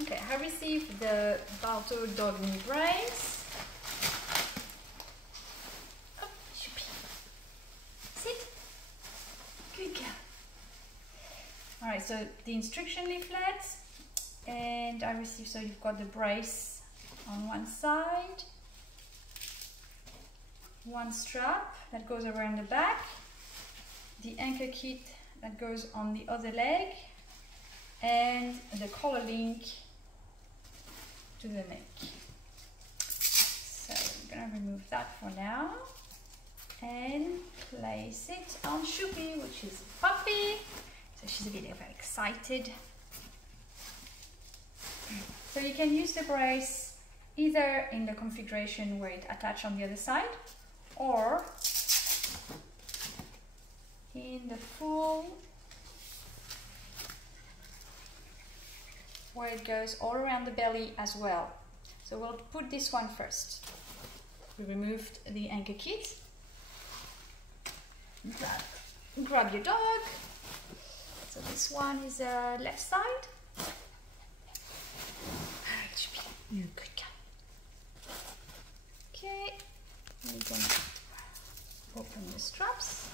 Okay, I received the Balto Dog Knee brace. Oh, Choupie. Sit. Good girl. Alright, so the instruction leaflet, and I received, so you've got the brace on one side, one strap that goes around the back, the anchor kit that goes on the other leg, and the collar link to the neck. So I'm gonna remove that for now and place it on Choupie, which is a puppy. So she's a bit excited. So you can use the brace either in the configuration where it attaches on the other side, or in the full where it goes all around the belly as well. So we'll put this one first. We removed the anchor kit. Grab your dog. So this one is left side. Alright, Choupie, you good girl. Okay, we're gonna open the straps.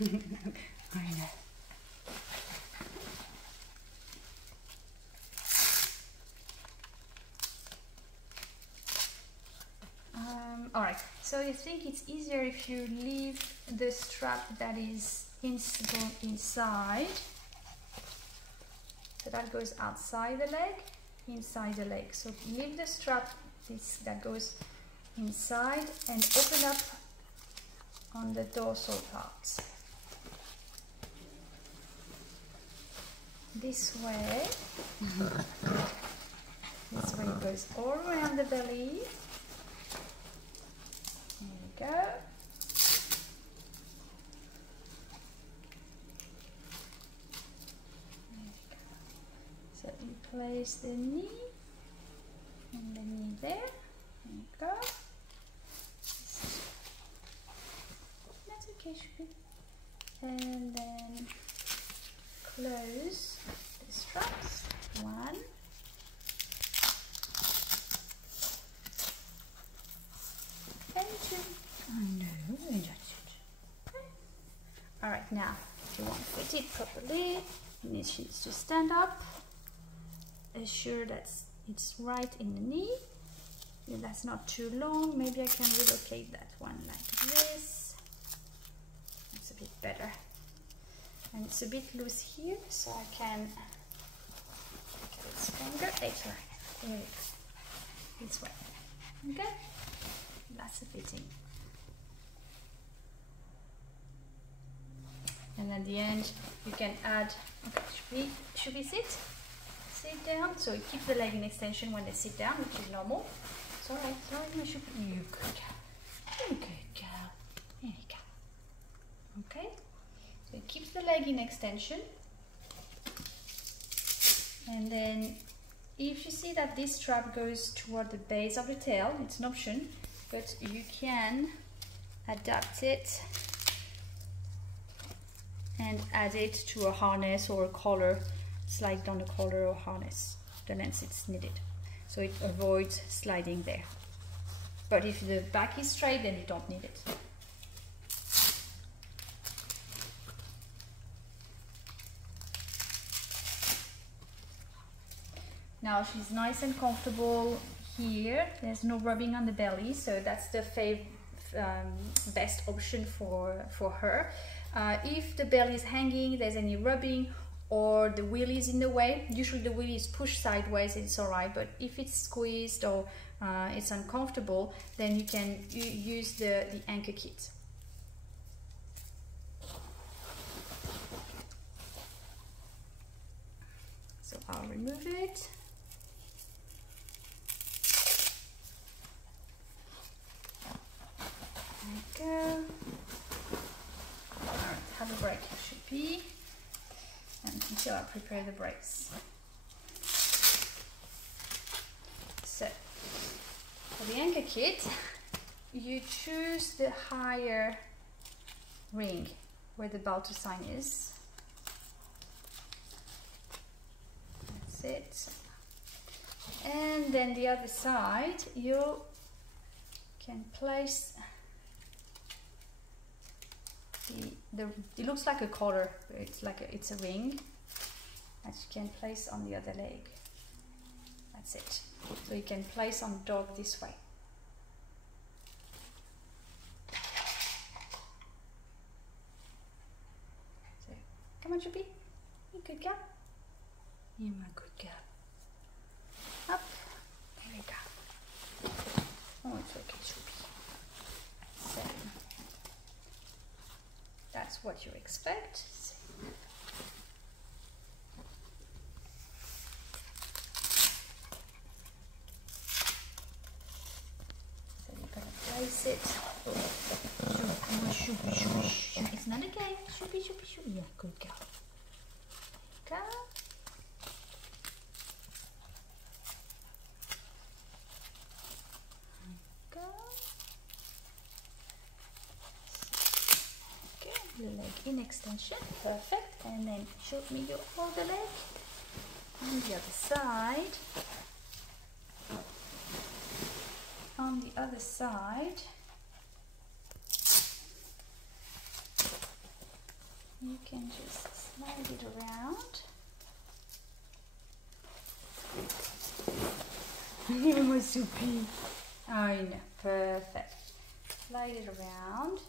I know. Alright, so I think it's easier if you leave the strap that is inside. So that goes outside the leg, inside the leg. So leave the strap that goes inside and open up on the dorsal part. This way. This way it goes all around the belly. There we go. So you place the knee and the knee there. There you go. That's okay, Choupie. And then close the straps. One. And two. I know, that's it. Okay. Alright, now if you want to fit it properly, it needs to stand up. Assure that it's right in the knee. If that's not too long, maybe I can relocate that one like this. That's a bit better. And it's a bit loose here, so I can make it stronger. It's right. There you go. This way. Okay? That's the fitting. And at the end, you can add, okay, should we sit? Sit down. So you keep the leg in extension when they sit down, which is normal. It's alright, sorry, my Choupie. You good girl. You good girl. There you go. Okay? So it keeps the leg in extension. And then if you see that this strap goes toward the base of the tail, it's an option, but you can adapt it and add it to a harness or a collar, slide down the collar or harness, the length it's needed. So it avoids sliding there. But if the back is straight, then you don't need it. Now she's nice and comfortable here. There's no rubbing on the belly, so that's the best option for her. If the belly is hanging, there's any rubbing, or the wheel is in the way, usually the wheel is pushed sideways, it's alright, but if it's squeezed or it's uncomfortable, then you can use the anchor kit. So I'll remove it. There we go. Alright, have a break, Choupie. And until I prepare the brace. So, for the anchor kit, you choose the higher ring. where the Balto sign is. That's it. And then the other side, you can place it looks like a collar, but it's a ring that you can place on the other leg. That's it. So you can place on the dog this way. So, come on, Choupie. You good girl. You're my good girl. Up. There we go. Oh, it's okay, Choupie. So, that's what you expect. So you're going to place it. Oh, Choupie. It's not okay. Choupie. Yeah, good girl. There you go. Leg in extension, perfect, and then show me your other leg on the other side. On the other side, you can just slide it around. You're my Choupie. I know, perfect. Slide it around.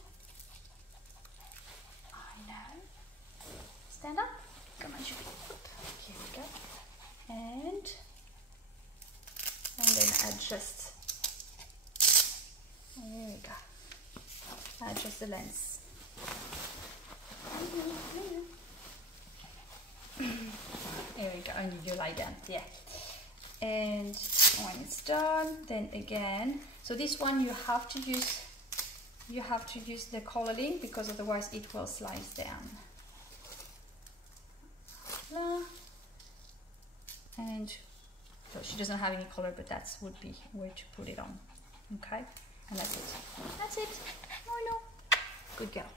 Stand up. Come on, Choupie. Here we go. And then adjust. There we go. Adjust the lens. There we go. And you lie down. Yeah. And when it's done, then again. So this one you have to use the collar link, because otherwise it will slide down. And so she doesn't have any color, but that would be where to put it on. Okay, and that's it. Oh no, good girl.